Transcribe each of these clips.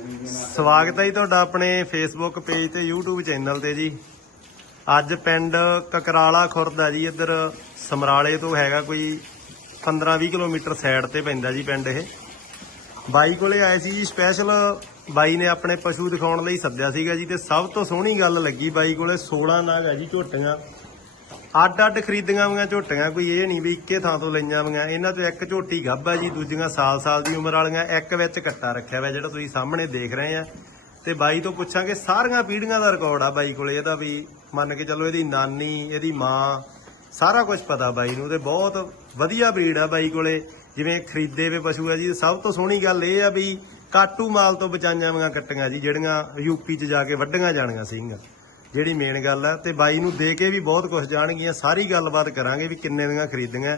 ਸਵਾਗਤ ਹੈ ਜੀ ਤੁਹਾਡਾ ਆਪਣੇ ਫੇਸਬੁੱਕ ਪੇਜ ਤੇ YouTube ਚੈਨਲ ਤੇ ਜੀ। ਅੱਜ ਪਿੰਡ ਕਕਰਾਲਾ ਖੁਰਦ ਹੈ ਜੀ, ਇੱਧਰ ਸਮਰਾਲੇ ਤੋਂ ਹੈਗਾ ਕੋਈ 15-20 ਕਿਲੋਮੀਟਰ ਸਾਈਡ ਤੇ ਪੈਂਦਾ ਜੀ ਪਿੰਡ ਇਹ। ਬਾਈ ਕੋਲੇ ਆਏ ਸੀ ਜੀ ਸਪੈਸ਼ਲ ਬਾਈ ਨੇ ਆਪਣੇ ਪਸ਼ੂ ਦਿਖਾਉਣ ਲਈ ਸੱਦਿਆ ਸੀਗਾ ਜੀ ਤੇ ਸਭ ਤੋਂ ਸੋਹਣੀ ਗੱਲ ਲੱਗੀ ਬਾਈ ਕੋਲੇ 16 ਨਾਗ ਹੈ ਜੀ ਝੋਟੀਆਂ। ਅੱਡ ਅੱਡ ਖਰੀਦੀਆਂ ਵੀਆਂ ਝੋਟੀਆਂ, ਕੋਈ ਇਹ ਨਹੀਂ ਵੀ ਇੱਕੇ ਥਾਂ ਤੋਂ ਲਈਆਂ ਵੀਆਂ ਇਹਨਾਂ ਚੋਂ ਇੱਕ ਝੋਟੀ ਗੱਭ ਆ ਜੀ, ਦੂਜੀਆਂ ਸਾਲ-ਸਾਲ ਦੀ ਉਮਰ ਵਾਲੀਆਂ, ਇੱਕ ਵਿੱਚ ਕੱਟਾ ਰੱਖਿਆ ਹੋਇਆ ਜਿਹੜਾ ਤੁਸੀਂ ਸਾਹਮਣੇ ਦੇਖ ਰਹੇ ਆ। ਤੇ ਬਾਈ ਤੋਂ ਪੁੱਛਾਂਗੇ, ਸਾਰੀਆਂ ਪੀੜੀਆਂ ਦਾ ਰਿਕਾਰਡ ਆ ਬਾਈ ਕੋਲੇ, ਇਹਦਾ ਵੀ ਮੰਨ ਕੇ ਚੱਲੋ ਇਹਦੀ ਨਾਨੀ, ਇਹਦੀ ਮਾਂ, ਸਾਰਾ ਕੁਝ ਪਤਾ ਬਾਈ ਨੂੰ ਤੇ ਬਹੁਤ ਵਧੀਆ ਬਰੀਡ ਆ ਬਾਈ ਕੋਲੇ। ਜਿਵੇਂ ਖਰੀਦੇ ਵੇ ਪਸ਼ੂ ਆ ਜੀ, ਸਭ ਤੋਂ ਸੋਹਣੀ ਗੱਲ ਇਹ ਆ ਵੀ ਕਾਟੂ ਮਾਲ ਤੋਂ ਬਚਾਈਆਂ ਵੀਆਂ ਕੱਟੀਆਂ ਜੀ, ਜਿਹੜੀਆਂ ਯੂਪੀ 'ਚ ਜਾ ਕੇ ਵੱਢੀਆਂ ਜਾਣੀਆਂ ਸੀਗੀਆਂ। ਜਿਹੜੀ ਮੇਨ ਗੱਲ ਆ ਤੇ ਬਾਈ ਨੂੰ ਦੇ ਕੇ ਵੀ ਬਹੁਤ ਕੁਝ ਜਾਣਗੀਆਂ ਸਾਰੀ ਗੱਲਬਾਤ ਕਰਾਂਗੇ ਵੀ ਕਿੰਨੇ ਦੀਆਂ ਖਰੀਦੀਆਂ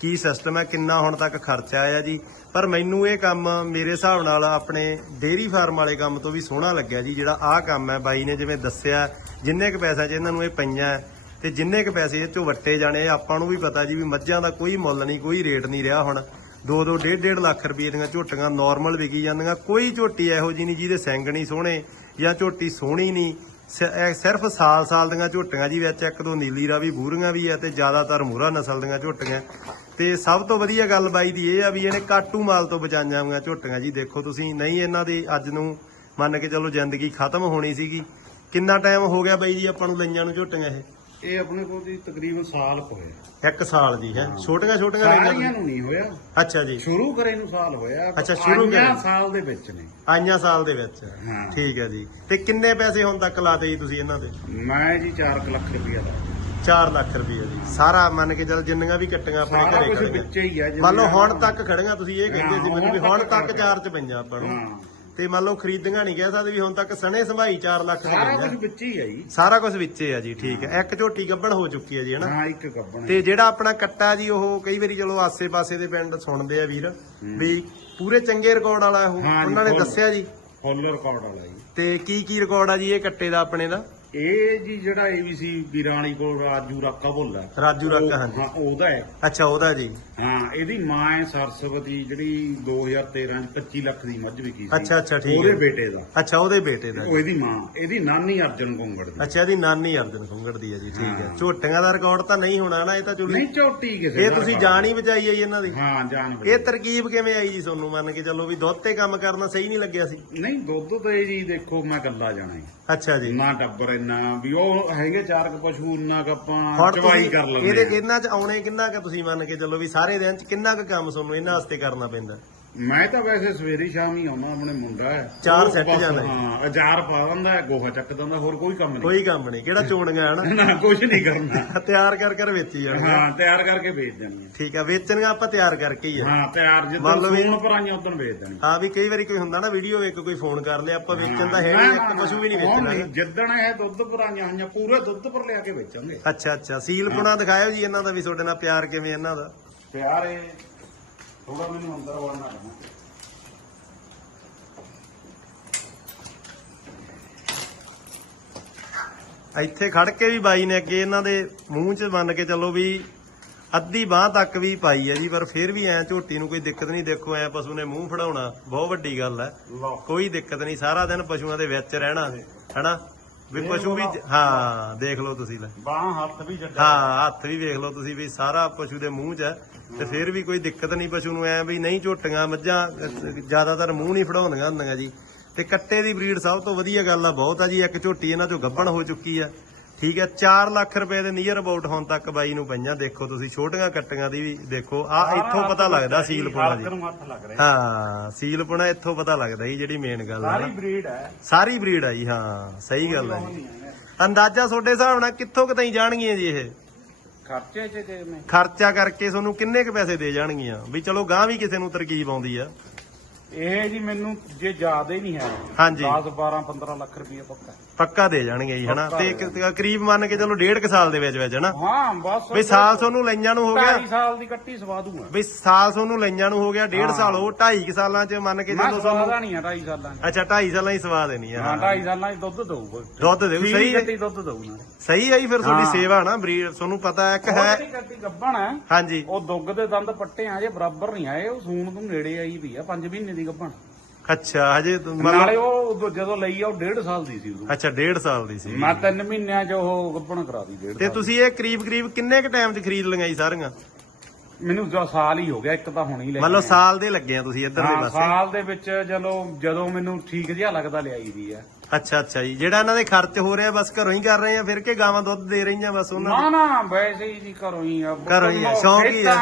ਕੀ ਸਿਸਟਮ ਹੈ ਕਿੰਨਾ ਹੁਣ ਤੱਕ ਖਰਚਾ ਆਇਆ ਜੀ। ਪਰ ਮੈਨੂੰ ਇਹ ਕੰਮ ਮੇਰੇ ਹਿਸਾਬ ਨਾਲ ਆਪਣੇ ਡੇਅਰੀ ਫਾਰਮ ਵਾਲੇ ਕੰਮ ਤੋਂ ਵੀ ਸੋਹਣਾ ਲੱਗਿਆ ਜੀ ਜਿਹੜਾ ਆਹ ਕੰਮ ਹੈ ਬਾਈ ਨੇ ਜਿਵੇਂ ਦੱਸਿਆ ਜਿੰਨੇ ਕੁ ਪੈਸਾ 'ਚ ਇਹਨਾਂ ਨੂੰ ਇਹ ਪਈਆਂ ਹੈ, ਤੇ ਜਿੰਨੇ ਕੁ ਪੈਸੇ ਇਹ ਚੋਂ ਵੱਟੇ ਜਾਣੇ ਆਪਾਂ ਨੂੰ ਵੀ ਪਤਾ ਜੀ ਵੀ ਮੱਝਾਂ ਦਾ ਕੋਈ ਮੁੱਲ ਨਹੀਂ ਕੋਈ ਰੇਟ ਨਹੀਂ ਰਿਹਾ ਹੁਣ। 2-2 1.5 ਲੱਖ ਰੁਪਏ ਦੀਆਂ ਝੋਟੀਆਂ ਨਾਰਮਲ ਵਿਕੀ ਜਾਂਦੀਆਂ ਕੋਈ ਝੋਟੀ ਇਹੋ ਜੀ ਨਹੀਂ ਜਿਹਦੇ ਸਿੰਗ ਨਹੀਂ ਸੋਹਣੇ ਜਾਂ ਝੋਟੀ ਸੋਹਣੀ ਨਹੀਂ। ਸਿਰਫ ਸਾਲ-ਸਾਲ ਦੀਆਂ ਝੋਟੀਆਂ ਜੀ ਵਿੱਚ ਇੱਕ ਦੋ ਨੀਲੀ ਰਾਵੀ ਬੂਰੀਆਂ ਵੀ ਆ ਤੇ ਜ਼ਿਆਦਾਤਰ ਮੂਰਾ ਨਸਲ ਦੀਆਂ ਝੋਟੀਆਂ। ਤੇ ਸਭ ਤੋਂ ਵਧੀਆ ਗੱਲ ਬਾਈ ਦੀ ਇਹ ਆ ਵੀ ਇਹਨੇ ਕਾਟੂ ਮਾਲ ਤੋਂ ਬਚਾਈਆਂ ਹੋਈਆਂ ਝੋਟੀਆਂ ਜੀ। ਦੇਖੋ ਤੁਸੀਂ, ਨਹੀਂ ਇਹਨਾਂ ਦੀ ਅੱਜ ਨੂੰ ਮੰਨ ਕੇ ਚੱਲੋ ਜ਼ਿੰਦਗੀ ਖਤਮ ਹੋਣੀ ਸੀਗੀ। ਕਿੰਨਾ ਟਾਈਮ ਹੋ ਗਿਆ ਬਾਈ ਜੀ ਆਪਾਂ ਨੂੰ ਲਈਆਂ ਨੂੰ ਝੋਟੀਆਂ ਇਹ? ਇਹ ਆਪਣੇ ਕੋਲ ਜੀ ਤਕਰੀਬਨ ਸਾਲ ਕੁ ਹੋਇਆ ਇੱਕ ਸਾਲ ਜੀ ਹੈ। ਛੋਟੀਆਂ ਛੋਟੀਆਂ ਨੂੰ ਨਹੀਂ ਹੋਇਆ। ਅੱਛਾ ਜੀ। ਸ਼ੁਰੂ ਕਰੇ ਨੂੰ ਸਾਲ ਹੋਇਆ ਅੱਛਾ, ਸ਼ੁਰੂ ਕਰੇ। ਪੰਜਾਂ ਸਾਲ ਦੇ ਵਿੱਚ ਨੇ। ਆਈਆਂ ਸਾਲ ਦੇ ਵਿੱਚ। ਹਾਂ। ਠੀਕ ਹੈ ਜੀ। ਤੇ ਕਿੰਨੇ ਪੈਸੇ ਹੁਣ ਤੱਕ ਲਾਤੇ ਜੀ ਤੁਸੀਂ ਇਹਨਾਂ ਦੇ? ਮੈਂ ਜੀ 4 ਲੱਖ ਰੁਪਇਆ ਦਾ 4 ਲੱਖ ਰੁਪਏ ਜੀ। ਸਾਰਾ ਮੰਨ ਕੇ ਚੱਲ ਜਿੰਨੀਆਂ ਵੀ ਕੱਟੀਆਂ ਆਪਣੇ ਸਾਰਾ ਘਰੇ ਕੁਝ ਖੜੀਆਂ। ਵਿੱਚ ਹੀ ਆ ਜਿਵੇਂ ਮੰਨ ਲਓ ਹੁਣ ਤੱਕ ਖੜੀਆਂ ਤੁਸੀਂ ਇਹ ਕਹਿੰਦੇ ਸੀ ਮੈਨੂੰ ਵੀ ਹੁਣ ਤੱਕ। ਚਾਰ ਚ ਪਈਆਂ ਆਪਾਂ ਨੂੰ। ਹਾਂ। ਤੇ ਮੰਨ ਲਓ ਖਰੀਦੀਆਂ ਨਹੀਂ ਕਹਿ ਸਕਦੇ ਵੀ ਹੁਣ ਤੱਕ ਸਣੇ ਸੰਭਾਈ 4 ਲੱਖ ਸਾਰਾ ਕੁਝ ਵਿੱਚ ਹੀ ਆ ਜੀ। ਸਾਰਾ ਕੁਝ ਵਿੱਚੇ ਆ ਜੀ ਠੀਕ ਹੈ। ਇੱਕ ਝੋਟੀ ਗੱਬੜ ਹੋ ਚੁੱਕੀ ਹੈ ਜੀ ਹਨਾ? ਹਾਂ ਇੱਕ ਗੱਬਣ ਤੇ ਜਿਹੜਾ ਆਪਣਾ ਕੱਟਾ ਜੀ ਉਹ ਕਈ ਵਾਰੀ ਚਲੋ ਆਸੇ-ਪਾਸੇ ਦੇ ਪਿੰਡ ਸੁਣਦੇ ਆ ਵੀਰ ਵੀ ਪੂਰੇ ਚੰਗੇ ਰਿਕਾਰਡ ਵਾਲਾ ਉਹ ਉਹਨਾਂ ਨੇ। ਦੱਸਿਆ ਜੀ। ਫੁੱਲ ਰਿਕਾਰਡ ਵਾਲਾ ਜੀ। ਤੇ ਕੀ ਕੀ ਰਿਕਾਰਡ ਆ ਜੀ ਇਹ ਕੱਟੇ ਦਾ ਆਪਣੇ ਦਾ? ਇਹ ਜੀ ਜਿਹੜਾ ਏਬੀਸੀ ਵੀਰਾਣੀ ਕੋਲ ਰਾਜੂ ਰਾਕਾ ਬੋਲਾ ਰਾਜੂ ਰਾਕਾ, ਹਾਂਜੀ। ਹਾਂ ਉਹਦਾ ਹੈ। ਅੱਛਾ ਉਹਦਾ ਜੀ। ਹਾਂ ਇਹਦੀ ਮਾਂ ਹੈ ਸਰਸਵਤੀ ਜਿਹੜੀ 2013 ਚ 25 ਲੱਖ ਦੀ ਮੱਝ ਵਿਕੀ ਸੀ। ਅੱਛਾ, ਅੱਛਾ, ਠੀਕ ਉਹਦੇ ਹੈ। ਬੇਟੇ ਦਾ। ਅੱਛਾ ਉਹਦੇ ਬੇਟੇ ਦਾ ਉਹ ਇਹਦੀ ਮਾਂ ਇਹਦੀ ਨਾਨੀ ਅਰਜਨ ਗੁੰਗੜ ਦੀ। ਅੱਛਾ ਇਹਦੀ ਨਾਨੀ ਅਰਜਨ ਖੁੰਗੜ ਦੀ ਹੈ ਜੀ ਠੀਕ ਹੈ। ਝੋਟੀਆਂ ਦਾ ਰਿਕਾਰਡ ਤਾਂ ਨਹੀਂ ਹੋਣਾ ਨਾ ਇਹ ਤਾਂ ਚੁਲੀ ਨਹੀਂ ਝੋਟੀ ਕਿਸੇ ਇਹ ਤੁਸੀਂ। ਜਾਣ ਹੀ ਬਚਾਈ ਹੈ ਜੀ ਇਹਨਾਂ ਦੀ। ਹਾਂ ਜਾਣ ਇਹ ਤਰਕੀਬ ਕਿਵੇਂ ਆਈ ਜੀ ਤੁਹਾਨੂੰ ਮੰਨ ਕੇ ਚੱਲੋ ਵੀ ਦੁੱਧ ਤੇ ਕੰਮ ਕਰਨਾ ਸਹੀ ਨਹੀਂ ਲੱਗਿਆ ਸੀ? ਨਹੀਂ ਦੁੱਧ ਤੇ ਜੀ ਦੇਖੋ ਮੈਂ ਗੱਲਾ ਜਾਣਾ ਹੈ ਅੱਛਾ ਜੀ ਨਾ ਟੱਬਰ ਇੰਨਾ ਵੀ ਉਹ ਹੈਗੇ ਚਾਰ ਕੁ ਪਸ਼ੂ ਇੰਨਾ ਕੁ ਆਪਾਂ ਹੁਣ ਚਵਾਈ ਤੁਸੀਂ ਕਰ ਲੈਂਦੇ ਇਹਦੇ ਹਾਂ। ਇਹਨਾਂ ਚ ਆਉਣੇ ਕਿੰਨਾ ਕੁ ਤੁਸੀਂ ਮੰਨ ਕੇ ਚੱਲੋ ਵੀ ਸਾਰੇ ਦਿਨ ਚ ਕਿੰਨਾ ਕੁ ਕੰਮ ਤੁਹਾਨੂੰ ਇਹਨਾਂ ਵਾਸਤੇ ਕਰਨਾ ਪੈਂਦਾ ਮੈਂ ਤਾਂ ਵੈਸੇ ਸਵੇਰੇ ਸ਼ਾਮ ਹੀ ਆਉਣਾ ਆਪਣੇ ਮੁੰਡਾ ਹੈ। ਚਾਰ ਉਹ ਸੈੱਟ ਬਸ, ਜਾਂਦਾ ਹੈ। ਹਾਂ ਅਜਾਰ ਪਾ ਦਿੰਦਾ ਹੈ, ਗੋਹਾ ਚੱਕ ਦਿੰਦਾ ਹੋਰ ਕੋਈ ਕੰਮ ਨਹੀਂ। ਕੋਈ ਕੰਮ ਨਹੀਂ ਕਿਹੜਾ ਚੋਣੀਆਂ ਹਨਾ? ਨਾ ਕੁਝ ਨਹੀਂ ਕਰਨਾ। ਤਿਆਰ ਕਰ ਕਰ ਵੇਚੀ ਜਾਣਗੇ ਹਾਂ। ਤਿਆਰ ਕਰਕੇ ਵੇਚ ਦੇਣੀ ਠੀਕ ਆ ਵੇਚਣੀਆਂ ਆਪਾਂ ਤਿਆਰ ਕਰਕੇ ਹੀ ਆ। ਹਾਂ ਤਿਆਰ ਮੰਨ ਜਿੱਦਾਂ ਲਓ ਵੀ- ਸੂਣ ਉਦੋਂ ਵੇਚ ਦੇਣੀ। ਹਾਂ ਵੀ ਕਈ ਵਾਰੀ ਕੋਈ ਹੁੰਦਾ ਨਾ ਵੀਡੀਓ ਵੇਖ ਕੇ ਕੋਈ ਫੋਨ ਕਰ ਲਿਆ ਆਪਾਂ ਵੇਚਣ ਤਾਂ ਹੈ ਨਾ, ਨਹੀਂ ਨਾ, ਇੱਕ ਪਸ਼ੂ ਵੀ ਨਹੀਂ ਵੇਚਣਾ ਜਿੱਦਣ ਇਹ ਦੁੱਧ ਭਰਾਈਆਂ ਹੋਈਆਂ ਪੂਰੇ ਦੁੱਧ ਪਰ ਲਿਆ ਕੇ ਵੇਚਾਂਗੇ। ਅੱਛਾ ਅੱਛਾ ਸੀਲ ਪੁਣਾ ਦਿਖਾਇਓ ਜੀ ਇਹਨਾਂ ਦਾ ਵੀ ਤੁਹਾਡੇ ਨਾਲ ਪਿਆਰ ਕਿਵੇਂ ਇਹਨਾਂ ਦਾ। ਪਿਆਰ ਇਹ ਥੋੜਾ ਮੈਨੂੰ ਅੰਦਰ ਵੜਨਾ ਪੈਣਾ ਇੱਥੇ ਖੜ ਕੇ ਵੀ ਬਾਈ ਨੇ ਅੱਗੇ ਇਹਨਾਂ ਦੇ ਮੂੰਹ 'ਚ ਮੰਨ ਕੇ ਚੱਲੋ ਵੀ ਅੱਧੀ ਬਾਹ ਤੱਕ ਵੀ ਪਾਈ ਹੈ ਜੀ ਪਰ ਫਿਰ ਵੀ ਐ ਝੋਟੀ ਨੂੰ ਕੋਈ ਦਿੱਕਤ ਨਹੀਂ ਦੇਖੋ ਐ ਪਸ਼ੂ ਨੇ ਮੂੰਹ ਫੜਾਉਣਾ ਬਹੁਤ ਵੱਡੀ ਗੱਲ ਹੈ। ਕੋਈ ਦਿੱਕਤ ਨਹੀਂ ਸਾਰਾ ਦਿਨ ਪਸ਼ੂਆਂ ਦੇ ਵਿੱਚ ਰਹਿਣਾ। ਹੈਨਾ? ਵੀ ਪਸ਼ੂ ਵੀ ਹਾਂ ਦੇਖ ਲਓ ਤੁਸੀਂ ਲੈ। ਬਾਹ ਹੱਥ ਵੀ ਜੱਗਾ ਹਾਂ ਹੱਥ ਵੀ ਵੇਖ ਲਓ ਤੁਸੀਂ ਵੀ ਸਾਰਾ ਪਸ਼ੂ ਦੇ ਮੂੰਹ 'ਚ ਹੈ। ਤੇ ਫਿਰ ਵੀ ਕੋਈ ਦਿੱਕਤ ਨਹੀਂ ਪਸ਼ੂ ਨੂੰ ਐ ਵੀ ਨਹੀਂ ਝੋਟੀਆਂ ਮੱਝਾਂ ਜ਼ਿਆਦਾਤਰ ਮੂੰਹ ਨਹੀਂ ਫੜਾਉਂਦੀਆਂ ਹੁੰਦੀਆਂ ਜੀ। ਤੇ ਕੱਟੇ ਦੀ ਬਰੀਡ ਸਭ ਤੋਂ ਵਧੀਆ ਗੱਲ ਆ ਬਹੁਤ ਆ ਜੀ ਇੱਕ ਝੋਟੀ ਇਹਨਾਂ ਚੋਂ ਗੱਭਣ ਹੋ ਚੁੱਕੀ ਆ। ਠੀਕ ਹੈ 4 ਲੱਖ ਰੁਪਏ ਦੇ ਨੀਅਰ ਅਬਾਊਟ ਹੁਣ ਤੱਕ ਬਾਈ ਨੂੰ ਪਈਆਂ। ਦੇਖੋ ਤੁਸੀਂ ਛੋਟੀਆਂ ਕੱਟੀਆਂ ਦੀ ਵੀ ਦੇਖੋ। ਆ ਇੱਥੋਂ ਪਤਾ ਲੱਗਦਾ ਸੀਲ ਪੁਣਾ ਜੀ। ਹਾਂ ਸੀਲ ਪੁਣਾ ਇੱਥੋਂ ਪਤਾ ਲੱਗਦਾ ਜੀ ਜਿਹੜੀ ਮੇਨ ਗੱਲ ਆ ਸਾਰੀ। ਬਰੀਡ ਹੈ। ਸਾਰੀ ਬਰੀਡ ਆ ਜੀ ਹਾਂ ਸਹੀ ਗੱਲ ਹੈ ਅੰਦਾਜ਼ਾ ਤੁਹਾਡੇ ਹਿਸਾਬ ਨਾਲ ਕਿੱਥੋਂ ਕਿਤਾਈ ਜਾਣਗੀਆਂ ਜੀ ਇਹ? ਖਰਚੇ ਚ ਖਰਚਾ ਕਰਕੇ ਤੁਹਾਨੂੰ ਕਿੰਨੇ ਕੁ ਪੈਸੇ ਦੇ ਜਾਣਗੀਆਂ? ਵੀ ਚਲੋ ਗਾਂ ਵੀ ਕਿਸੇ ਨੂੰ ਤਰਕੀਬ ਆਉਂਦੀ ਆ। ਇਹ ਜੀ ਮੈਨੂੰ ਜੇ ਜ਼ਿਆਦਾ ਹੀ ਨਹੀਂ ਹੈ। ਹਾਂਜੀ। 10 12 15 ਲੱਖ ਰੁਪਏ ਪੱਕਾ। ਪੱਕਾ ਦੇ ਜਾਣਗੇ ਜੀ ਹਨਾ? ਤੇ ਇੱਕ ਕਰੀਬ ਮੰਨ ਕੇ ਚਲੋ ਡੇਢ ਕੁ ਸਾਲ ਦੇ ਵਿੱਚ ਵਿੱਚ ਹਨਾ? ਹਾਂ ਬਸ। ਵੀ ਸਾਲ ਤੁਹਾਨੂੰ ਲਈਆਂ ਨੂੰ ਹੋ ਗਿਆ। 2 ਸਾਲ ਦੀ ਕੱਟੀ ਸਵਾ ਦੂੰਗਾ। ਵੀ ਸਾਲ ਤੁਹਾਨੂੰ ਲਈਆਂ ਨੂੰ ਹੋ ਗਿਆ ਡੇਢ ਹਾਂ। ਸਾਲ ਉਹ 2.5 ਸਾਲਾਂ ਚ ਮੰਨ ਕੇ ਮੈਂ ਚਲੋ ਸਵਾਦਾ ਨਹੀਂ ਹੈ 2.5 ਸਾਲਾਂ ਚ। ਅੱਛਾ 2.5 ਸਾਲਾਂ ਹੀ ਸਵਾ ਦੇਣੀ ਆ ਹਾਂ 2.5 ਸਾਲਾਂ ਚ ਦੁੱਧ ਦਊਗਾ। ਦੁੱਧ ਦੇਊ ਸਹੀ ਹੈ। ਕੱਟੀ ਦੁੱਧ ਦਊ ਨਾ ਸਹੀ ਹੈ ਜੀ ਫਿਰ ਤੁਹਾਡੀ ਹਾਂ। ਸੇਵਾ ਨਾ ਬਰੀਡ ਤੁਹਾਨੂੰ ਪਤਾ ਇੱਕ ਉਹ ਹੈ ਜਿਹੜੀ ਕੱਟੀ ਗੱਭਣ ਹੈ। ਹਾਂਜੀ। ਉਹ ਦੁੱਗ ਦੇ ਦੰਦ ਪੱਟੇ ਆ ਜੇ ਬਰਾਬਰ ਨਹੀਂ ਆਏ ਉਹ ਸੂਣ ਨੂੰ ਨੇੜੇ ਆਈ ਵੀ ਆ 5 ਮਹੀਨੇ ਦੀ ਗੱਭਣ ਅੱਛਾ ਹਜੇ ਤ- ਨਾਲੇ ਉਹ ਉਦੋਂ ਜਦੋਂ ਲਈ ਆ ਉਹ 1.5 ਸਾਲ ਦੀ ਸੀ ਉਦੋਂ। ਅੱਛਾ 1.5 ਸਾਲ ਦੀ ਸੀ। ਮੈਂ 3 ਮਹੀਨਿਆਂ 'ਚ ਉਹ ਗੱਪਣ ਕਰਾ ਦੀ 1.5 ਤੇ ਤੁਸੀਂ ਇਹ ਕਰੀਬ ਕਰੀਬ ਕਿੰਨੇ ਕ ਟਾਈਮ 'ਚ ਖਰੀਦ ਲਈਆਂ ਜੀ ਸਾਰੀਆਂ? ਮੈਨੂੰ ਜੋ ਸਾਲ ਹੀ ਹੋ ਗਿਆ ਇੱਕ ਤਾਂ ਹੁਣ ਹੀ ਲੈ ਮਤਲਬ ਕੇ ਸਾਲ ਦੇ ਲੱਗੇ ਆ ਤੁਸੀਂ ਇੱਧਰ ਦੇ ਪਾਸੇ। ਸਾਲ ਦੇ ਵਿੱਚ ਜਦੋਂ ਜਦੋਂ ਮੈਨੂੰ ਠੀਕ ਜਿਹਾ ਲੱਗਦਾ ਲਿਆਈ ਦੀ ਆ। ਅੱਛਾ ਅੱਛਾ ਜੀ ਜਿਹੜਾ ਇਹਨਾਂ ਦੇ ਖਰਚ ਹੋ ਰਿਹਾ ਬਸ ਘਰੋਂ ਹੀ ਕਰ ਰਹੇ ਆ ਫਿਰ ਕੇ ਗਾਵਾਂ ਦੁੱਧ ਦੇ ਰਹੀਆਂ ਬਸ ਉਹਨਾਂ ਨਾ ਨਾ ਵੈਸੇ ਹੀ ਜੀ ਘਰੋਂ ਹੀ ਆ। ਘਰੋਂ ਹੀ ਆ, ਸ਼ੌਂਕ ਹੀ ਆ।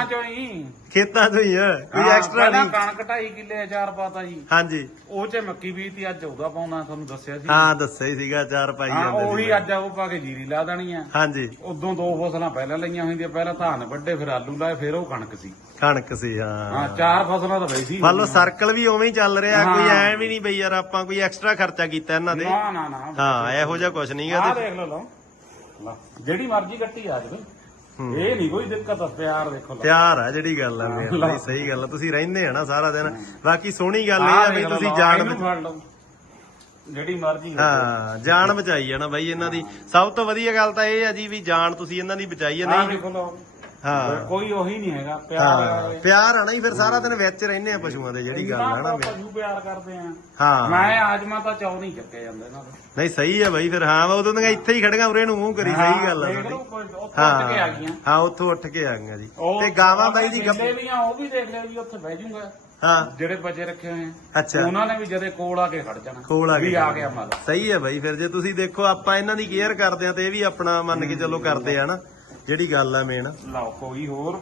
ਖੇਤਾਂ ਤੋਂ ਹੀ ਆ। ਕੋਈ ਹਾਂ, ਐਕਸਟਰਾ ਪਹਿਲਾਂ ਨਹੀਂ। ਕਣਕ ਢਾਈ ਕਿੱਲੇ ਅਚਾਰ ਪਾਤਾ ਜੀ। ਹਾਂਜੀ। ਉਹ ਚ ਮੱਕੀ ਬੀਜਤੀ ਅੱਜ ਉਹਦਾ ਪਾਉਣਾ ਤੁਹਾਨੂੰ ਦੱਸਿਆ ਸੀ। ਹਾਂ ਦੱਸਿਆ ਹੀ ਸੀਗਾ ਚਾਰ ਪਾਈ ਹਾਂ ਜਾਂਦੇ ਉਹੀ ਅੱਜ ਉਹ ਪਾ ਕੇ ਜੀਰੀ ਲਾ ਦੇਣੀ ਆ। ਹਾਂਜੀ। ਉਦੋਂ ਦੋ ਫਸਲਾਂ ਪਹਿਲਾਂ ਲਈਆਂ ਹੋਈਆਂ ਪਹਿਲਾਂ ਧਾਨ ਵੱਡੇ ਫਿਰ ਆਲੂ ਲਾਏ ਫਿਰ ਉਹ ਕਣਕ ਸੀ। ਕਣਕ ਸੀ ਹਾਂ। ਹਾਂ ਚਾਰ ਫਸਲਾਂ ਤਾਂ ਵਈ ਸੀ। ਮੰਨ ਲਓ ਸਰਕਲ ਵੀ ਉਵੇਂ ਹੀ ਚੱਲ ਰਿਹਾ ਕੋਈ ਹਾਂ। ਐ ਵੀ ਨਹੀਂ ਬਈ ਯਾਰ ਆਪਾਂ ਕੋਈ ਐਕਸਟਰਾ ਖਰਚਾ ਕੀਤਾ ਇਹਨਾਂ ਦੇ ਨਾ ਨਾ ਨਾ। ਹਾਂ ਇਹੋ ਜਿਹਾ ਕੁਝ ਨਹੀਂਗਾ ਆਹ ਤੇ ਦੇਖ ਲਓ ਲਓ। ਲਓ, ਜਿਹੜੀ ਮਰਜ਼ੀ ਕੱਟੀ ਆ ਜਾਵੇ। ਇਹ ਨਹੀਂ ਕੋਈ ਦਿੱਕਤ ਪਿਆਰ ਦੇਖੋ। ਪਿਆਰ ਆ ਜਿਹੜੀ ਗੱਲ ਆ ਮੇਰੀ ਬਈ ਸਹੀ ਗੱਲ ਆ। ਤੁਸੀਂ ਰਹਿੰਦੇ ਆ ਨਾ ਸਾਰਾ ਦਿਨ। ਬਾਕੀ ਸੋਹਣੀ ਗੱਲ ਇਹ ਆ ਦੇਖ ਲਓ, ਤੁਸੀਂ ਲਓ, ਜਾਣ ਇਹਨੂੰ ਫੜ ਲਓ। ਜਿਹੜੀ ਮਰਜ਼ੀ ਹੋਵੇ। ਹਾਂ ਜਾਨ ਬਚਾਈ ਆ ਨਾ ਬਾਈ ਇਹਨਾਂ ਦੀ। ਸਭ ਤੋਂ ਵਧੀਆ ਗੱਲ ਤਾਂ ਇਹ ਆ ਜੀ ਵੀ ਜਾਨ ਤੁਸੀਂ ਇਹਨਾਂ ਦੀ ਬਚਾਈ ਆ ਆਹ ਨਹੀਂ ਦੇਖੋ ਲਓ ਹਾਂ। ਕੋਈ ਉਹੀ ਨਹੀਂ ਹੈਗਾ ਹਾਂ ਪਿਆਰ ਪਿਆਰ ਆ ਨਾ ਜੀ ਫਿਰ ਸਾਰਾ ਦਿਨ ਵਿੱਚ ਰਹਿੰਦੇ ਆ ਪਸ਼ੂਆਂ ਦੇ ਜਿਹੜੀ ਗੱਲ ਆ ਨਾ ਮੇਰੀ। ਪਸ਼ੂ ਪਿਆਰ ਕਰਦੇ ਆ। ਹਾਂ। ਮੈਂ ਆਜਮਾ ਤਾਂ ਚੌ ਨਹੀਂ ਚੱਕੇ ਜਾਂਦੇ ਇਹਨਾਂ ਦੇ ਨਹੀਂ ਸਹੀ ਆ ਬਾਈ ਫਿਰ ਹਾਂ ਉਦੋਂ ਦੀਆਂ ਇੱਥੇ ਹੀ ਖੜੀਆਂ ਉਰੇ ਨੂੰ ਮੂੰਹ ਕਰੀ ਸਹੀ ਗੱਲ ਆ ਤੁਹਾਡੀ। ਉੱਥੇ ਕੇ ਗਈਆਂ। ਹਾਂ ਉੱਥੋਂ ਉੱਠ ਕੇ ਆ ਗਈਆਂ ਜੀ। ਉਹ ਤੇ ਗਾਵਾਂ ਬਾਈ ਜੀ ਗੱਪ- ਮੇਲੇ ਵੀ ਆ ਉਹ ਵੀ ਦੇਖ ਲਿਆ ਵੀ ਉੱਥੇ ਬਹਿ ਜਾਊਗਾ ਹਾਂ। ਜਿਹੜੇ ਬੱਚੇ ਰੱਖੇ ਹੋਏ ਆ। ਅੱਛਾ। ਉਹਨਾਂ ਨੇ ਵੀ ਜਦੇ ਕੋਲ ਆ ਕੇ ਖੜ ਜਾਣਾ। ਕੋਲ ਆ ਵੀ ਕੇ ਆ ਗਿਆ ਮਾਲ। ਸਹੀ ਹੈ ਬਾਈ ਫਿਰ ਜੇ ਤੁਸੀਂ ਦੇਖੋ ਆਪਾਂ ਇਹਨਾਂ ਦੀ ਕੇਅਰ ਕਰਦੇ ਆ ਤੇ ਇਹ ਵੀ ਆਪਣਾ ਮੰਨ ਕੇ ਚੱਲੋ ਕਰਦੇ ਆ ਨਾ ਜਿਹੜੀ ਗੱਲ ਆ ਮੇਨ ਲਓ ਕੋਈ ਹੋਰ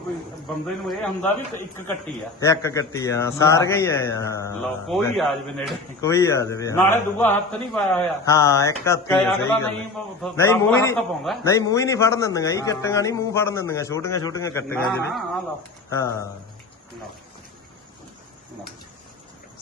ਬੰਦੇ ਨੂੰ ਇਹ ਹੁੰਦਾ ਵੀ ਇੱਕ ਕੱਟੀ ਆ ਇੱਕ ਕੱਟੀ ਆ ਸਾਰੀਆਂ ਹੀ ਆ। ਲਓ ਕੋਈ ਆ ਜਵੇ ਨੇੜੇ ਕੋਈ ਆ ਜਾਵੇ ਹਾਂ। ਨਾਲੇ ਦੂਆ ਹੱਥ ਨਹੀਂ ਪਾਇਆ ਹੋਇਆ ਹਾਂ ਇੱਕ ਹੱਥ ਹੀ ਆ, ਸਹੀ ਅਗਲਾ ਗੱਲ ਨਹੀਂ ਆ। ਨਹੀਂ ਮੂੰਹ ਹੀ ਨਹੀਂ ਪਾਉਂਦਾ ਨਹੀਂ ਮੂੰਹ ਹੀ ਨਹੀਂ ਫੜਨ ਦਿੰਦੀਆਂ ਜੀ ਕੱਟੀਆਂ ਨਹੀਂ ਮੂੰਹ ਫੜਨ ਦਿੰਦੀਆਂ ਛੋਟੀਆਂ ਛੋਟੀਆਂ ਕੱਟੀਆਂ ਹਾਂ ਜਿਹੜੇ ਹਾਂ ਲਓ ਹਾਂ ਲਓ। ਲਓ।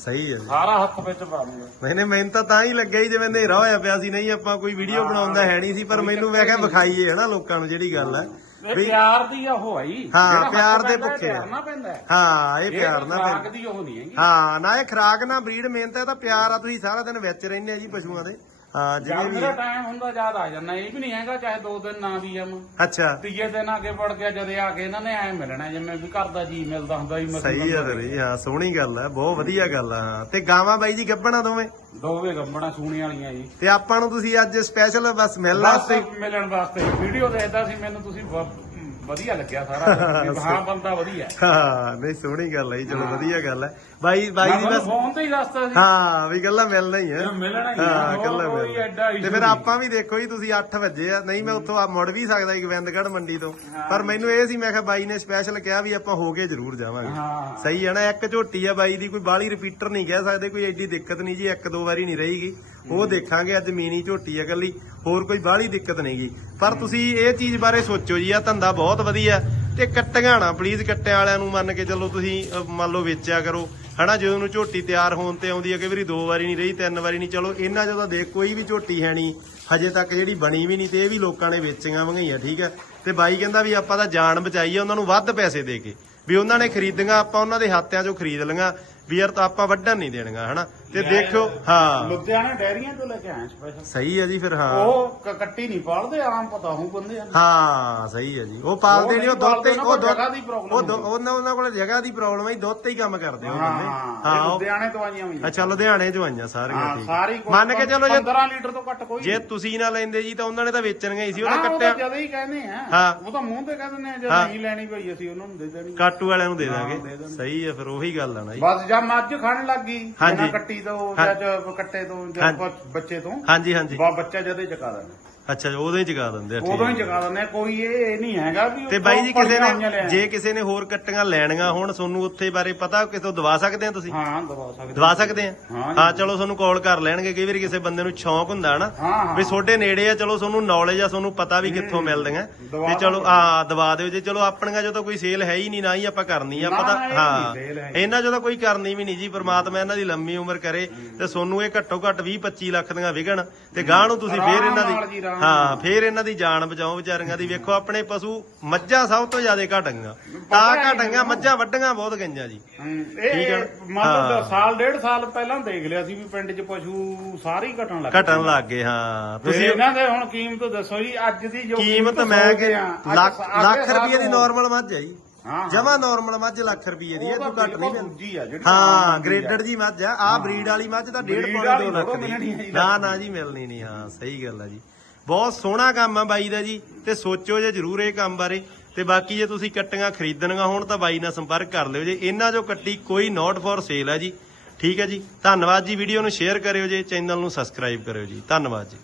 ਸਹੀ ਹੈ ਸਾਰਾ ਹੱਥ ਵਿੱਚ ਪਾਉਂਗੇ ਨਹੀਂ ਨਹੀਂ ਮੈਨੂੰ ਤਾਂ ਤਾਂ ਹੀ ਲੱਗਿਆ ਹੀ ਜਿਵੇਂ ਹਨੇਰਾ ਹੋਇਆ ਪਿਆ ਸੀ। ਨਹੀਂ ਆਪਾਂ ਕੋਈ ਵੀਡੀਓ ਬਣਾਉਂਦਾ ਹੈ ਨਹੀਂ ਸੀ ਪਰ ਮੈਨੂੰ ਮੈਂ ਕਿਹਾ ਵਿਖਾਈਏ ਹਨਾ ਲੋਕਾਂ ਨੂੰ ਜਿਹੜੀ ਗੱਲ ਹੈ। ਇਹ ਪਿਆਰ ਦੀ ਆ ਉਹ ਆਈ। ਹਾਂ, ਪਿਆਰ ਦੇ ਭੁੱਖੇ ਆ। ਪੈਂਦਾ ਹੈ। ਇਹ ਪਿਆਰ ਨਾ ਖੁਰਾਕ ਫਿਰ ਦੀ ਉਹ ਨਹੀਂ ਹੈਗੀ। ਹਾਂ ਨਾ ਇਹ ਖਰਾਕ ਨਾ ਬਰੀਡ ਮਿਹਨਤ ਹੈ ਤਾਂ ਪਿਆਰ ਆ। ਤੁਸੀਂ ਸਾਰਾ ਦਿਨ ਵਿੱਚ ਰਹਿੰਦੇ ਆ ਜੀ ਪਸ਼ੂਆਂ ਦੇ। ਹਾਂ ਜਿਵੇਂ ਜਦ ਵੀ ਮੇਰਾ ਟਾਈਮ ਹੁੰਦਾ ਯਾਦ ਆ ਜਾਂਦਾ। ਇਹ ਵੀ ਨਹੀਂ ਹੈਗਾ ਚਾਹੇ ਦੋ ਦਿਨ ਨਾ ਵੀ ਜਾਵਾਂ ਅੱਛਾ। ਤੀਏ ਦਿਨ ਅੱਗੇ ਵੜ ਗਿਆ ਜਦੇ ਆ ਕੇ ਇਹਨਾਂ ਨੇ ਐ ਮਿਲਣਾ ਜਿਵੇਂ ਵੀ ਘਰ ਦਾ ਜੀ ਮਿਲਦਾ ਹੁੰਦਾ ਹੀ ਸਹੀ ਆ ਫਿਰ ਇਹ, ਹਾਂ ਸੋਹਣੀ ਗੱਲ ਹੈ ਬਹੁਤ ਵਧੀਆ ਗੱਲ ਆ। ਹਾਂ। ਤੇ ਗਾਵਾਂ ਬਾਈ ਜੀ ਗੱਬਣਾ ਦੋਵੇਂ? ਦੋਵੇਂ ਗੱਬਣਾ ਸੂਣੀ ਵਾਲੀਆਂ ਜੀ। ਤੇ ਆਪਾਂ ਨੂੰ ਤੁਸੀਂ ਅੱਜ ਸਪੈਸ਼ਲ ਬਸ ਮਿਲਣ ਬਸ ਵਾਸਤੇ ਮਿਲਣ ਵਾਸਤੇ। ਵੀਡੀਓ ਦੇਖਦਾ ਸੀ ਮੈਨੂੰ ਤੁਸੀਂ ਵ- ਵਧੀਆ ਲੱਗਿਆ ਸਾਰਾ ਵੀ ਹਾਂ ਬੰਦਾ ਵਧੀਆ। ਹਾਂ ਨਹੀਂ ਸੋਹਣੀ ਗੱਲ ਹੈ ਚਲੋ ਵਧੀਆ ਗੱਲ ਹੈ ਬਾਈ ਬਾਈ ਦੀ ਬਸ ਫੋਨ ਤੇ ਹੀ ਦੱਸਦਾ ਸੀ। ਹਾਂ ਵੀ ਗੱਲਾਂ ਮਿਲਣਾ ਹੀ ਹੈ। ਮਿਲਣਾ ਹੀ ਹਾਂ ਗੱਲਾਂ ਤੇ ਫਿਰ। ਆਪਾਂ ਵੀ ਦੇਖੋ ਜੀ ਤੁਸੀਂ 8 ਵਜੇ ਆ ਨਹੀਂ ਮੈਂ ਉੱਥੋਂ ਆ ਮੁੜ ਵੀ ਸਕਦਾ ਸੀ ਗੋਬਿੰਦਗੜ੍ਹ ਮੰਡੀ ਤੋਂ। ਪਰ ਮੈਨੂੰ ਇਹ ਸੀ ਮੈਂ ਕਿਹਾ ਬਾਈ ਨੇ ਸਪੈਸ਼ਲ ਕਿਹਾ ਵੀ ਆਪਾਂ ਹੋ ਕੇ ਜ਼ਰੂਰ ਜਾਵਾਂਗੇ। ਸਹੀ ਹੈ ਨਾ ਇੱਕ ਝੋਟੀ ਆ ਬਾਈ ਦੀ ਕੋਈ ਬਾਹਲੀ ਰਿਪੀਟਰ ਨਹੀਂ ਕਹਿ ਸਕਦੇ ਕੋਈ ਐਡੀ ਦਿੱਕਤ ਨਹੀਂ ਜੀ ਇੱਕ ਦੋ ਵਾਰੀ ਨਹੀਂ ਰਹੇਗੀ। ਉਹ ਦੇਖਾਂਗੇ ਅੱਜ ਮੀਨੀ ਝੋਟੀ ਆ ਇਕੱਲੀ ਹੋਰ ਕੋਈ ਬਾਹਲੀ ਦਿੱਕਤ ਨਹੀਂਗੀ ਪਰ ਤੁਸੀਂ ਇਹ ਚੀਜ਼ ਬਾਰੇ ਸੋਚੋ ਜੀ ਆ ਧੰਦਾ ਬਹੁਤ ਵਧੀਆ। ਤੇ ਕੱਟੀਆਂ ਨਾ ਪਲੀਜ਼ ਕੱਟਿਆਂ ਵਾਲਿਆਂ ਨੂੰ ਮੰਨ ਕੇ ਚੱਲੋ ਤੁਸੀਂ ਮੰਨ ਲਓ ਵੇਚਿਆ ਕਰੋ। ਹਨਾ, ਜਦੋਂ ਉਹਨੂੰ ਝੋਟੀ ਤਿਆਰ ਹੋਣ ਤੇ ਆਉਂਦੀ ਹੈ ਕਈ ਵਾਰੀ ਦੋ ਵਾਰੀ ਨਹੀਂ ਰਹੀ, ਤਿੰਨ ਵਾਰੀ ਨਹੀਂ, ਚਲੋ ਇਹਨਾਂ ਜਦੋਂ ਦੇਖ ਕੋਈ ਵੀ ਝੋਟੀ ਹੈ ਨਹੀਂ। ਹਜੇ ਤੱਕ ਜਿਹੜੀ ਬਣੀ ਵੀ ਨਹੀਂ ਤੇ ਇਹ ਵੀ ਲੋਕਾਂ ਨੇ ਵੇਚੀਆਂ ਵੰਗਈਆਂ, ਠੀਕ ਹੈ ਤੇ ਬਾਈ ਕਹਿੰਦਾ ਵੀ ਆਪਾਂ ਤਾਂ ਜਾਨ ਬਚਾਈ ਆ, ਉਹਨਾਂ ਨੂੰ ਵੱਧ ਪੈਸੇ ਦੇ ਕੇ। ਵੀ ਉਹਨਾਂ ਨੇ ਖਰੀਦੀਆਂ, ਆਪਾਂ ਉਹਨਾਂ ਦੇ ਹੱਥਾਂ 'ਚੋਂ ਖਰੀਦ ਲਈਆਂ। ਵੀ ਯਾਰ ਤਾਂ ਆਪਾਂ ਵੱਢਣ ਨਹੀਂ ਦੇਣੀਆਂ ਹਨਾ? ਤੇ ਦੇਖਿਓ ਹਾਂ। ਲੁਧਿਆਣਾ ਡੈਰੀਆਂ ਤੋਂ ਲੈ ਕੇ ਆਏ ਸਪੈਸ਼ਲ ਸਹੀ ਹੈ ਜੀ ਫਿਰ ਹਾਂ। ਉਹ ਕ- ਕੱਟੀ ਨਹੀਂ ਪਾਲਦੇ ਆਮ ਪਤਾ ਹੂੰ ਬੰਦੇ ਹਾਂ ਸਹੀ ਹੈ ਜੀ। ਉਹ ਪਾਲਦੇ ਨਹੀਂ ਉਹ ਦੁੱਧ ਤੇ ਉਹ ਉਹਨਾਂ ਦੁੱਧ ਜਗ੍ਹਾ ਦੀ problem ਉਹ ਉਹਨਾਂ ਉਹਨਾਂ ਕੋਲ ਜਗ੍ਹਾ ਦੀ ਪ੍ਰੋਬਲਮ ਹੈ ਦੁੱਧ ਤੇ ਹੀ ਕੰਮ ਕਰਦੇ ਉਹ ਬੰਦੇ। ਹਾਂ ਹਾਂ ਇਹ ਉਹ- ਲੁਧਿਆਣੇ ਤੋਂ ਆਈਆਂ ਹੋਈਆਂ। ਅੱਛਾ ਲੁਧਿਆਣੇ ਚੋਂ ਆਈਆਂ ਸਾਰੀਆਂ ਹਾਂ ਠੀਕ। ਸਾਰੀ ਕੋਈ ਮੰਨ ਕੇ ਚਲੋ ਜੇ 15 ਲੀਟਰ ਤੋਂ ਘੱਟ ਕੋਈ ਜੇ ਤੁਸੀਂ ਨਾ ਲੈਂਦੇ ਜੀ ਤਾਂ ਉਹਨਾਂ ਨੇ ਤਾਂ ਵੇਚਣੀਆਂ ਹੀ ਸੀ ਉਹ ਤਾਂ ਹਾਂ, ਉਹ ਤਾਂ ਕੱਟਿਆ। ਜਦ ਹੀ ਕਹਿੰਦੇ ਆ। ਹਾਂ। ਉਹ ਤਾਂ ਮੂੰਹ ਤੇ ਕਹਿ ਦਿੰਦੇ ਆ ਜੇ ਹਾਂ। ਨਹੀਂ ਲੈਣੀ ਪਈ ਅਸੀਂ ਉਹਨਾਂ ਨੂੰ ਦੇ ਦੇਣੀ। ਕਾਟੂ ਵਾਲਿਆਂ ਨੂੰ ਦੇ ਹਾਂ, ਦਾਂਗੇ। ਦੇ ਦਾਂਗੇ। ਸਹੀ ਹੈ ਫਿਰ ਉਹੀ ਗੱਲ ਆ ਨਾ ਜੀ। ਬਸ ਜਾਂ ਮੱਝ ਖਾਣ ਲੱਗ ਗਈ ਹਾਂਜੀ। ਬਿਨਾਂ ਕੱਟੀ ਤੋਂ ਜਾਂ ਜ- ਕੱਟੇ ਤੋਂ ਜਾਂ ਹਾਂਜੀ। ਬੱਚੇ ਤੋਂ ਹਾਂਜੀ ਹਾਂਜੀ ਬਾ ਬੱਚਾ ਜਦੇ ਚਕਾ ਦਿੰਦੇ ਅੱਛਾ ਉਦੋਂ ਹੀ ਜਗਾ ਦਿੰਦੇ ਆ ਠੀਕ ਉਦੋਂ ਹੀ। ਚਕਾ ਦਿੰਦੇ ਆ, ਕੋਈ ਇਹ ਨਹੀਂ ਹੈਗਾ ਵੀ ਤੇ ਬਾਈ ਜੀ ਕਿਸੇ ਹੋਈਆਂ ਨੇ। ਜੇ ਕਿਸੇ ਨੇ ਹੋਰ ਕੱਟੀਆਂ ਲੈਣੀਆਂ ਹੁਣ ਤੁਹਾਨੂੰ ਉੱਥੇ ਬਾਰੇ ਪਤਾ ਕਿਤੋਂ ਦਵਾ ਸਕਦੇ ਆ ਤੁਸੀਂ? ਹਾਂ ਦਵਾ ਸਕਦੇ ਦਵਾ ਸਕਦੇ ਆ? ਹਾਂ ਜੀ। ਹਾਂ ਚਲੋ ਤੁਹਾਨੂੰ ਕਾਲ ਕਰ ਲੈਣਗੇ ਕਈ ਵਾਰੀ ਕਿਸੇ ਬੰਦੇ ਨੂੰ ਸ਼ੌਂਕ ਹੁੰਦਾ ਨਾ ਹਾਂ ਹਾਂ। ਵੀ ਤੁਹਾਡੇ ਨੇੜੇ ਆ ਚਲੋ ਤੁਹਾਨੂੰ ਨੌਲੇਜ ਆ ਤੁਹਾਨੂੰ ਪਤਾ ਵੀ ਕਿੱਥੋਂ ਮਿਲਦੀਆਂ। ਦਵਾ ਤੇ ਚਲੋ ਆ ਦਵਾ ਦਿਓ ਜੇ। ਚਲੋ ਆਪਣੀਆਂ ਜਦੋਂ ਕੋਈ ਸੇਲ ਹੈ ਹੀ ਨਹੀਂ ਨਾ ਹੀ ਆਪਾਂ ਕਰਨੀ ਆ ਨਾ, ਪਤਾ ਨਾ, ਇਹ ਹਾਂ। ਨਹੀਂ sale ਹੈ। ਇਹਨਾਂ ਜਦੋਂ ਕੋਈ ਕਰਨੀ ਵੀ ਨਹੀਂ ਜੀ ਪ੍ਰਮਾਤਮਾ ਇਹਨਾਂ ਦੀ ਲੰਮੀ ਉਮਰ ਕਰੇ ਤੇ ਤੁਹਾਨੂੰ ਇਹ ਘੱਟੋ ਘੱਟ 20 25 ਲੱਖ ਦੀਆਂ ਵਿਗਣ ਤੇ ਗਾਂ ਨੂੰ ਤੁਸੀਂ ਫੇਰ ਆਰਾਮ ਇਹਨਾਂ ਨਾਲ ਜੀ, ਦੀ ਆਰਾਮ ਹਾਂ ਫੇਰ ਇਹਨਾਂ ਦੀ ਜਾਨ ਬਚਾਓ ਵਿਚਾਰੀਆਂ ਦੀ। ਵੇਖੋ ਆਪਣੇ ਪਸ਼ੂ ਮੱਝਾਂ ਸਭ ਤੋਂ ਜ਼ਿਆਦਾ ਘਟੀਆਂ ਤਾਂ ਹੈ ਘਟੀਆਂ ਮੱਝਾਂ ਵੱਡੀਆਂ ਬਹੁਤ ਗਈਆਂ ਜੀ। ਠੀਕ ਹੈ। ਹਾਂ। ਸਾਲ ਡੇਢ ਸਾਲ ਪਹਿਲਾਂ ਦੇਖ ਲਿਆ ਸੀ ਵੀ ਪਿੰਡ 'ਚ ਪਸ਼ੂ ਸਾਰੇ ਹੀ ਘਟਣ ਲੱਗ ਘਟਣ ਲੱਗ ਗਏ ਹਾਂ। ਤੁਸੀਂ ਇਹਨਾਂ ਦੇ ਹੁਣ ਕੀਮਤ ਦੱਸੋ ਜੀ ਅੱਜ ਦੀ ਜੋ ਕੀਮਤ ਮੈਂ ਕਿ ਲੱਖ ਰੁਪਏ ਦੀ ਨਾਰਮਲ ਮੱਝ ਹੈ ਜੀ। ਹਾਂ। ਜਮਾ ਨਾਰਮਲ ਮੱਝ ਲੱਖ ਰੁਪਏ ਦੀ ਇਹ ਉਹ ਤੋਂ ਘੱਟ ਨਹੀਂ ਲੈਂਦੀ ਹਾਂ ਗ੍ਰੇਡਡ ਜੀ ਮੱਝ ਆ। ਆ ਬਰੀਡ ਵਾਲੀ ਮੱਝ ਤਾਂ 1.5 Breed ਪੌਣੇ ਵਾਲੀ 2 ਲੱਖ ਦੀ। ਹੈ। ਨਾ ਨਾ ਜੀ ਮਿਲਣੀ ਨਹੀਂ ਹਾਂ ਸਹੀ ਗੱਲ ਆ ਜੀ। ਬਹੁਤ ਸੋਹਣਾ ਕੰਮ ਆ ਬਾਈ ਦਾ ਜੀ, ਤੇ ਸੋਚੋ ਜੇ ਜ਼ਰੂਰ ਇਹ ਕੰਮ ਬਾਰੇ। ਤੇ ਬਾਕੀ ਜੇ ਤੁਸੀਂ ਕੱਟੀਆਂ ਖਰੀਦਣੀਆਂ ਹੋਣ ਤਾਂ ਬਾਈ ਨਾਲ ਸੰਪਰਕ ਕਰ ਲਿਓ ਜੇ। ਇਹਨਾਂ ਜੋ ਕੱਟੀ ਕੋਈ ਨੋਟ ਫॉर ਸੇਲ ਹੈ ਜੀ। ਠੀਕ ਹੈ ਜੀ। ਧੰਨਵਾਦ ਜੀ, ਵੀਡੀਓ ਨੂੰ ਸ਼ੇਅਰ ਕਰਿਓ ਜੇ, ਚੈਨਲ ਨੂੰ ਸਬਸਕ੍ਰਾਈਬ ਕਰਿਓ ਜੀ। ਧੰਨਵਾਦ ਜੀ।